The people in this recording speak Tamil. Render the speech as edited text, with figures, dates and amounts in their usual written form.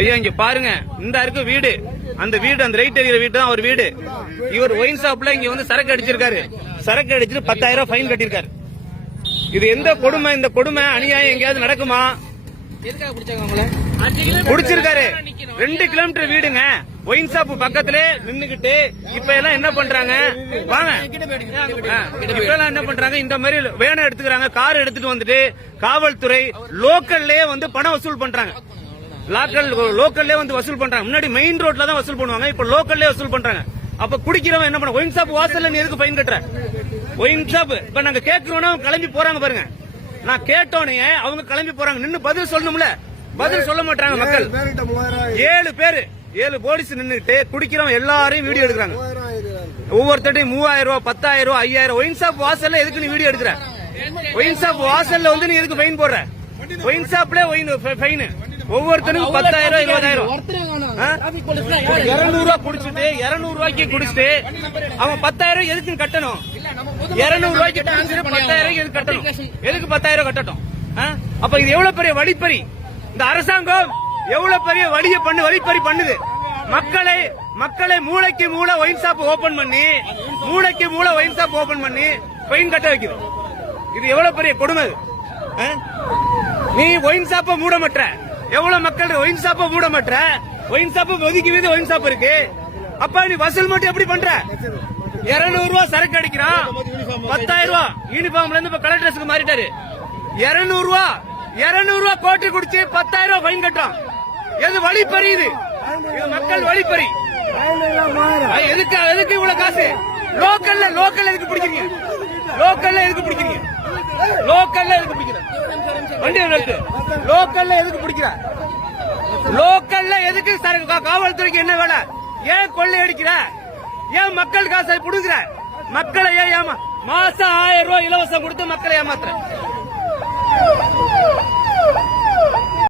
ஐயா இங்க பாருங்க, இந்த இருக்கு வீடு, அந்த வீடு, அந்த ரைட் எறிகிற வீடு தான் அவர் வீடு. இவர் ஒயின் ஷாப்ல இங்க வந்து சரக்கு அடிச்சிருக்காரு. சரக்கு அடிச்சுட்டு 10,000 ஃபைன் கட்டிருக்காரு. இது எந்த கொடுமை? இந்த கொடுமை அநியாயம் எங்கேயாவது நடக்குமா? குடிச்சிருக்காரு. 2 கிலோமீட்டர் வீடுங்க, ஒயின் ஷாப் பக்கத்துல நின்னுகிட்டு இப்ப எல்லாம் என்ன பண்றாங்க? வாங்க, இப்ப எல்லாம் என்ன பண்றாங்க? இந்த மாதிரி வேனை எடுத்துக்கிறாங்க, கார் எடுத்துட்டு வந்துட்டு காவல்துறை லோக்கல்லே வந்து பணம் வசூல் பண்றாங்க. லோக்கல்லே வந்து வசூல் பண்றாங்க. முன்னாடி மெயின் ரோட்ல தான் வசூல் பண்ணுவாங்க, இப்ப லோக்கல்லே வசூல் பண்றாங்க. அப்ப குடிக்கிறவன் என்ன பண்ண? ஒயின் ஷாப் வாசல்ல நீ எதுக்கு ஃபைன் கட்டுற? ஒயின் ஷாப் இப்ப நாங்க கேட்கிறோம்னா கிளம்பி போறாங்க பாருங்க. நான் கேட்டோன்னே அவங்க கிளம்பி போறாங்க. நின்னு பதில் சொல்லணும்ல, பதில் சொல்ல மாட்டாங்க மக்கள். 7 பேரு, 7 போலீஸ் நின்னுட்டு குடிக்கிறவங்க எல்லாரையும் வீடியோ எடுக்கிறாங்க. ஒவ்வொருத்தட்டையும் 3000 ரூபாய், 10,000 ரூபாய், 5000. ஒயின் ஷாப் வாசல்ல எதுக்கு நீ வீடியோ எடுக்கிற? ஒயின் ஷாப் வாசல்ல வந்து நீ எதுக்கு ஃபைன் போடுற? ஒயின் ஷாப்ல ஃபைன் ஒவ்வொருத்தனுக்கும் 10,000 20,000. 200 ரூபாய் குடிச்சிட்டு 200 ரூபாய்க்கு குடிச்சிட்டு அவன் 10,000 எதுக்கு கட்டணும்? 200 ரூபாய்க்கு குடிச்சிட்டு 10,000 எதுக்கு கட்டணும்? எதுக்கு 10,000 கட்டணும்? அப்ப இது எவ்வளவு பெரிய வழிப்பறி? இந்த அரசாங்கம் எவ்வளவு பெரிய வழிப்பறி பண்ணுது. மக்களை மூளைக்கு மூளை ஒயின் ஷாப் ஓபன் பண்ணி, மூளைக்கு மூளை ஒயின் ஷாப் ஓபன் பண்ணி ஃபைன் கட்ட வைக்குது. இது எவ்வளவு பெரிய கொடுமை? நீ ஒயின் ஷாப்ப மூட மாட்ட. எவ்வளவு மக்கள் ஒயின் ஷாப்ப மூட மாட்ட? ஒயின் ஷாப் ஒதுக்கி வீது ஒயின் ஷாப் இருக்கு. அப்ப நீ வசூல் மட்டும் எப்படி பண்ற? 200 ரூபாய் சரக்கு அடிக்கிறான், 10,000 ரூபாய் யூனிஃபார்ம்ல இருந்து இப்ப கலெக்டர்ஸ்க்கு மாறிட்டாரு. 200 ரூபாய் கோட்டை குடிச்சு 10,000 ரூபாய் ஃபைன் கட்டான். எது வழிப்பறி? இது மக்கள் வழிப்பறி. எதுக்கு இவ்வளவு காசு? லோக்கல்ல எதுக்கு பிடிக்கிறீங்க? லோக்கல்ல எதுக்கு பிடிக்கிற வண்டி இருக்கு? லோக்கல்ல எதுக்கு பிடிக்கிற? லோக்கல்ல எதுக்கு? காவல்துறைக்கு என்ன வேலை? ஏன் கொள்ளை அடிக்கிற? ஏன் மக்கள் காசை புடுங்குற? மக்களை ஏன் மாசம் 1000 ரூபாய் இலவசம் கொடுத்து மக்களை ஏமாத்துற?